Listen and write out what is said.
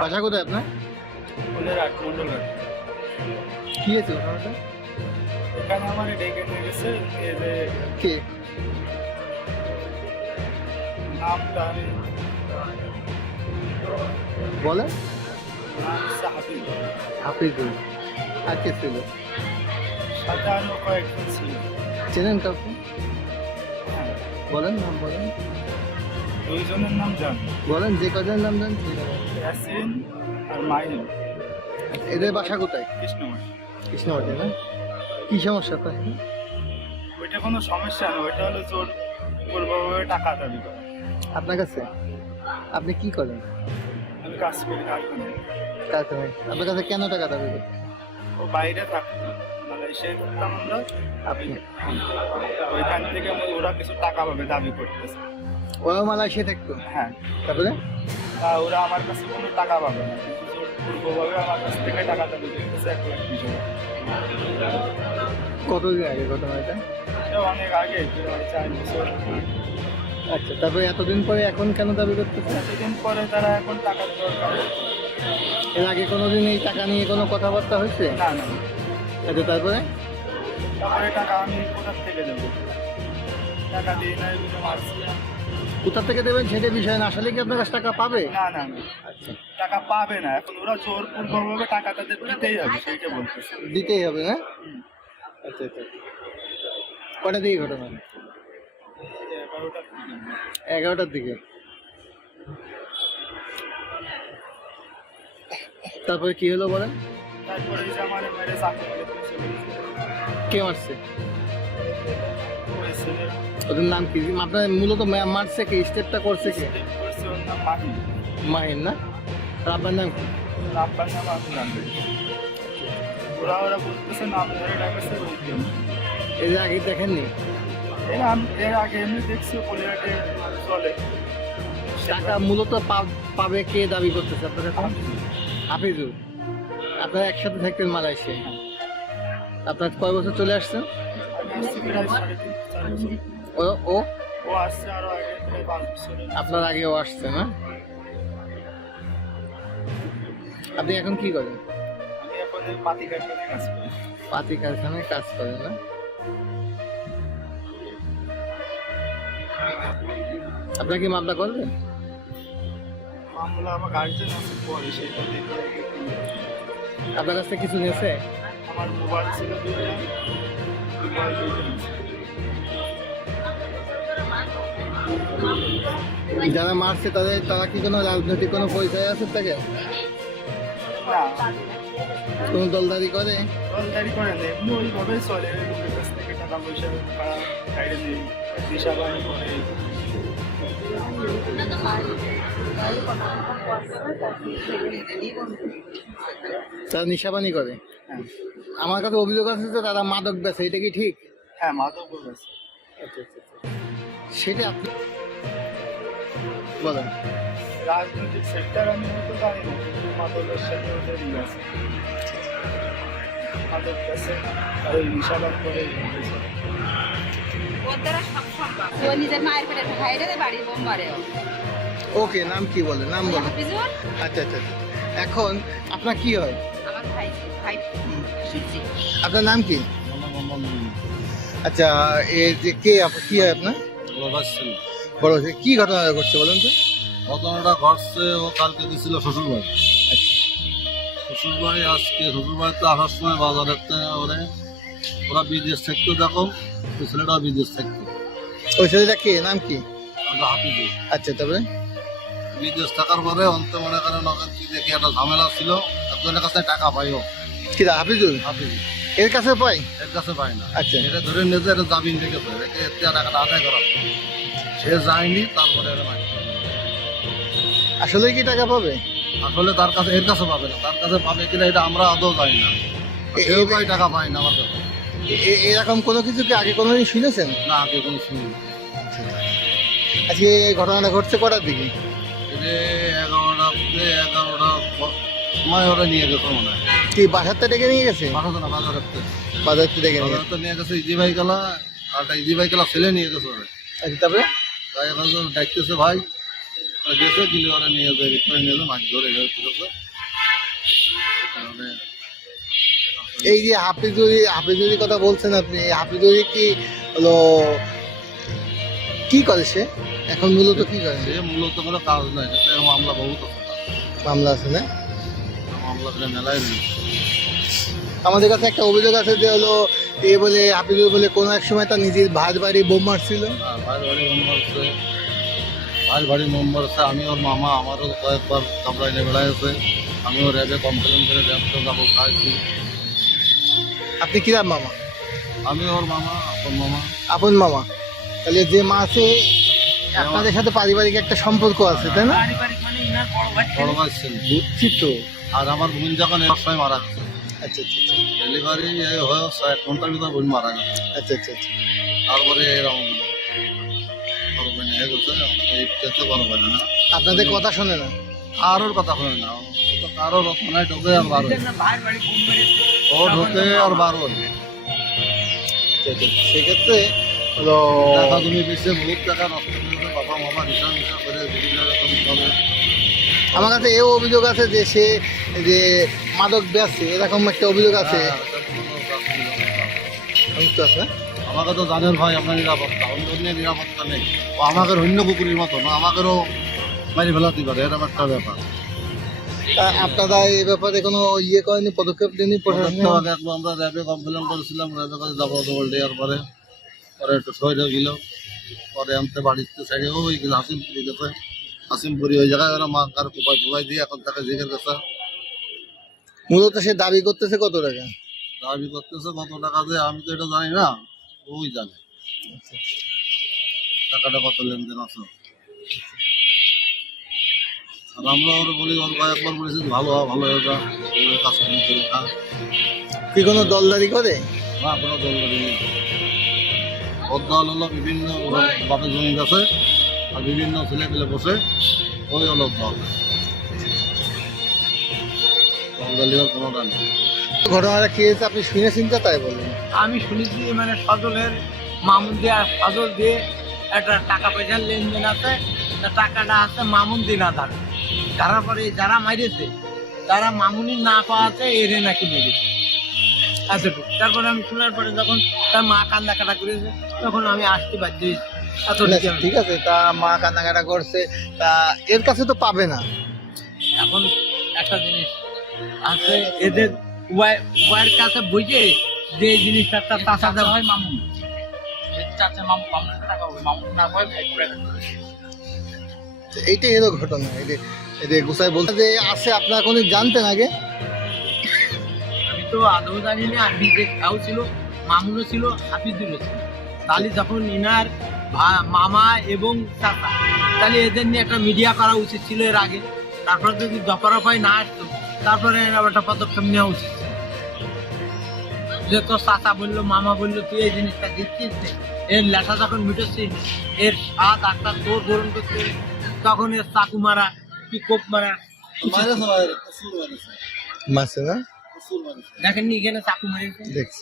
বাসা কোথায় আপনার? ফুলের আট মন্ডল ঘাট। কি হয়েছে ঘটনাটা এখানে আমার ডেকে নিয়ে গেছে এই যে কে? নাম হাফিজুল। আর কে ছিল? সাথে আরও কয়েকজন ছিল। চেনেন কাউকে? হ্যাঁ। বলেন নাম বলেন। দুইজনের নাম জান। বলেন যে কজনের নাম সেই ইয়াসিন আর মাহিন। এদের বাসা কোথায়? কৃষ্ণমাঠ কৃষ্ণবাড়ি না? কি সমস্যা তাই ওইটা কোনো সমস্যা না ওইটা হলো জোর পূর্বভাবে টাকা দাবি করা। আপনার কাছে? আপনি কি করেন? আমি কাজ করি কারখানায়। কারখানায়। আপনার কাছে কেন টাকা দাবি করতে ও বাইরে থাকতো মালয়েশিয়ায় থাকতাম আমরা আপনি? ওইখান থেকে ওরা কিছু টাকা পাবে দাবি করতেছে। ওরাও মালয়েশিয়া থাকতো। হ্যাঁ। তারপরে? ওরা আমার কাছে কোনো টাকা পাবে না। কিন্তু জোর পূর্বভাবে আমার কাছ থেকে টাকা দাবি করতেছে এক লাখ বিশ কতদিন আগে ঘটনা এটা? এটা অনেক আগে চার বছর। আচ্ছা তারপরে এতদিন পরে এখন কেন দাবি করতেছে? এতদিন পরে তারা এখন টাকার দরকার এর আগে কোনোদিন এই টাকা নিয়ে কোনো কথাবার্তা হয়েছে? না না। আচ্ছা তারপরে? তারপরে টাকা আমি কোথার থেকে দেবো? টাকা দিয়ে না এগুলো মারছি। না। কোথা থেকে দেবেন সেটা বিষয় না। আসলে কি আপনার কাছে টাকা পাবে? না না না। আচ্ছা। টাকা পাবে না। এখন ওরা জোর পূর্বভাবে টাকা তাদের দিতেই হবে সেইটা বলতেছে দিতেই হবে না আচ্ছা আচ্ছা। কটা দিকে ঘটনা? এগারোটা এগারোটার দিকে। তারপরে কি হলো বলেন? কে মারছে? ওদের নাম কি? আপনার মূলত মারছে কে? স্টেপটা করছে কে? মাহিন। না? আপনার নাম কি? আপনার নাম আমি ওরা ওরা বলতেছে নাম ধরে ডাকছে ওই এই আগে দেখেননি? এর এর আগে এমনি দেখছি পলিহাটে চলে। টাকা মূলত পাবে কে দাবি করতেছে আপনার কাছে? হাফিজুল। আপনারা একসাথে থাকতেন মালয়েশিয়ায়। আপনার কয় বছর চলে আসছেন? ও ও? ও আসছে আরও আগে পাঁচ বছরে আপনার আগেও আসছে না? আপনি এখন কি করেন? আমি এখন পাতি কারখানায় কাজ করি। পাতি কারখানায় কাজ করেন না? আপনার কি মামলা করবেন? মামলা আমার গার্জেন আছে পরে সেটা দেখে আপনার কাছ থেকে কিছু নিয়েছে? আমার মোবাইল ছিল মোবাইল। যারা মারছে তাদের তারা কি কোনো রাজনৈতিক কোনো পরিচয় আছে তাকে? কোনো দলদারি করে? দলদারি করে না এমনি ওইভাবেই চলে। লোকের কাছ থেকে টাকা পয়সা পাড়া সাইডে করে তারা নিশাবানি করে? হ্যাঁ। আমার কাছে অভিযোগ আছে যে তারা মাদক বেছে এটা কি ঠিক? হ্যাঁ মাধবপুর গেছে সেটা আপনি বলেন। রাজনৈতিক সেক্টর আমি হয়তো জানি না কিন্তু মাদকের সাথে ওদের ই আছে। মাদক গেছে আর ওই নিশাবান করে ওর দ্বারা সব সম্ভব। ও নিজের মায়ের পেটে ভাইরে বাড়ি বোম মারে ওকে নাম কি বলে? নাম হাফিজুল। আচ্ছা আচ্ছা আচ্ছা। এখন আপনার কি হয়? আমার ভাই ভাই আপনার নাম কি? আচ্ছা এ যে কে কি হয় আপনার? বড় হচ্ছে কি ঘটনা ঘটছে বলুন তো? ঘটনাটা ঘটছে ও কালকে গেছিল শ্বশুর বাড়ি শ্বশুর বাড়ি আজকে শ্বশুর বাড়িতে আসার সময় বাজারে ওরে ওরা বিদেশ থাকতো দেখো ওই ছেলেটাও বিদেশ থাকতো ওই ছেলেটা কে? নাম কি? হাফিজে। আচ্ছা তারপরে? বিদেশ থাকার পরে অন্ত মনে করেন কি দেখি একটা ঝামেলা ছিল একজনের কাছে টাকা পাইও। কি হাফিজুল? হাফিজ এর কাছে পাই? এর কাছে পাই না। আচ্ছা। এটা ধরে নিয়ে এটা জামিন রেখেছে টাকাটা আদায় করা সে যায়নি তারপরে। আসলে কি টাকা পাবে? আসলে তার কাছে এর কাছে পাবে না। তার কাছে পাবে কিনা এটা আমরা আদৌ জানি না। এ- কেউ পাই টাকা পায় না আমার কাছে। এরকম কোনো কিছু কি আগে কোনোদিন শুনেছেন? না আগে কোনো শুনি আজকে ঘটনাটা ঘটছে কটার দিকে? এগারোটা এগারোটা সময় ওরা নিয়ে গেছে মনে হয়। কি বাসারটা ডেকে নিয়ে গেছে? বারোটা না বাজার রাখতে বাজার থেকে ডেকে নিয়ে গেছে ইজি ভাই গেলা আর একটা ইজি ভাই গেলা ছেলে নিয়ে গেছে ওরা। আচ্ছা তারপরে? ডাকতেছে ভাই গেছে গিলে ওরা নিয়ে যায় ভিতরে নিয়ে যায় মাছ ধরে এভাবে ফিরেছে এই যে হাফিজুরি হাফিজুরি কথা বলছেন আপনি হাফিজুরি কি হলো কি করে সে? এখন মূলত কি করে? সে মূলত কোনো কাজ নাই মামলা বহুত মামলা আছে না? মামলা মেলায় রয়েছে আমাদের কাছে একটা অভিযোগ আছে যে হলো এ বলে হাফিজুর বলে কোনো এক সময় তার নিজের ভাত বাড়ি বোম মারছিল। হ্যাঁ, ভাইয়ের বাড়ি বাড়ি নম্বর আছে আমি ওর মামা আমারও কয়েকবার কামড়াই নিয়ে বেড়াইছে। আমিও র্যাবে কমপ্লেন করে র্যাবকে যাব খাইছি। আপনি কিরাম মামা? আমি ওর মামা আপন মামা। আপন মামা। তাহলে যে মা আছে আপনাদের সাথে পারিবারিক একটা সম্পর্ক আছে তাই না? বড় ভাই ছিল। বুঝছি তো আর আমার বোন যখন এক সময় মারা গেছে। আচ্ছা আচ্ছা আচ্ছা। ডেলিভারি হয়ে এক ঘণ্টার ভিতর বোন মারা গেছে। আচ্ছা আচ্ছা আচ্ছা। তারপরে এরকম আপনাদের কথা শোনে না? কারোর কথা শুনে না। কারোর ঢোকে আর বার ও ঢোকে আর বার আচ্ছা, আচ্ছা। সেক্ষেত্রে হলো টাকা তুমি বেশি বহুত টাকা নষ্ট করেছে বাবা মামা হিসাব হিসাব করে বিভিন্ন রকম আমার কাছে এও অভিযোগ আছে যে সে যে মাদক বেচে এরকম একটা অভিযোগ আছে। হ্যাঁ, আছে আমাকে তো জানেন ভাই আপনার নিরাপত্তা অন্য নিয়ে নিরাপত্তা নেই। ও আমাকে অন্য কুকুরের মতো না আমাকেও মারি ফেলাতে পারে এরকম একটা ব্যাপার। আপনারা এই ব্যাপারে কোনো ইয়ে করেনি পদক্ষেপ প্রশাসন? আমরা র্যাবে কমপ্লেন করেছিলাম র্যাবে যাব জবল দেওয়ার পরে। পরে একটু হয়ে গেল পরে আনতে বাড়িতে সাইডে ওই হাসিমপুরি গেছে। হাসিমপুরি ওই জায়গায় ওরা মা কার দিয়ে এখন তাকে জিজ্ঞেস গেছে। মূলত সে দাবি করতেছে কত টাকা? দাবি করতেছে কত টাকা যে আমি তো এটা জানি না ওই জানে। টাকাটা কত লেনদেন আছে? আর আমরা ওরা বলি ওর কয়েকবার বলেছি ভালো হ ভালো হয়ে ওর কাজ করে কি কোনো দলদারি করে? না কোনো দলদারি নেই। ওর দল হলো বিভিন্ন বাপের জমি আছে আর বিভিন্ন ছেলে পেলে বসে ওই হলো দল। ওর কোনোটা নেই। ঘটনাটা কি হয়েছে? আপনি শুনেছেন তো তাই বলেন। আমি শুনেছি মানে সজলের মামুন দিয়ে আর সজল দিয়ে একটা টাকা পয়সার লেনদেন আছে। টাকাটা আছে মামুন দিনাদার। তারপরে যারা মারিয়েছে তারা মামুনি না পাওয়াতে এরে নাকি মেরেছে। এতটুকু। তারপরে আমি শোনার পরে যখন তার মা কান্দা কাটা করেছে তখন আমি আসতে বাধ্য হয়েছি। ঠিক আছে তা মা কান্নাকাটা করছে তা এর কাছে তো পাবে না। এখন একটা জিনিস আছে এদের উভয়ের কাছে বুঝে যে এই জিনিসটা তার চাষা দেওয়া হয় মামুন। চাচা মামুন মামুন টাকা মামুন না হয় এইটাই হলো ঘটনা। এই যে এই যে গুসাই বলতে যে আছে আপনারা কোনো জানতেন আগে? আমি তো আদৌ জানি না। আর নিজে খাও ছিল মামুনও ছিল হাফিজুরও ছিল। তাহলে যখন ইনার মামা এবং চাচা তাহলে এদের নিয়ে একটা মিডিয়া করা উচিত ছিল এর আগে। তারপরে যদি দফারফাই না আসতো। তারপরে এর একটা পদক্ষেপ নেওয়া উচিত। যে তোর চাচা বলল মামা বলল তুই এই জিনিসটা দিচ্ছিস এর লেখা যখন মিটেছিস এর স্বাদ আক্তার তোর গরম করছে তখন এর চাকু মারা কি কোপ মারা। না? দেখেননি এখানে চাকু মারিয়েছে? দেখছি।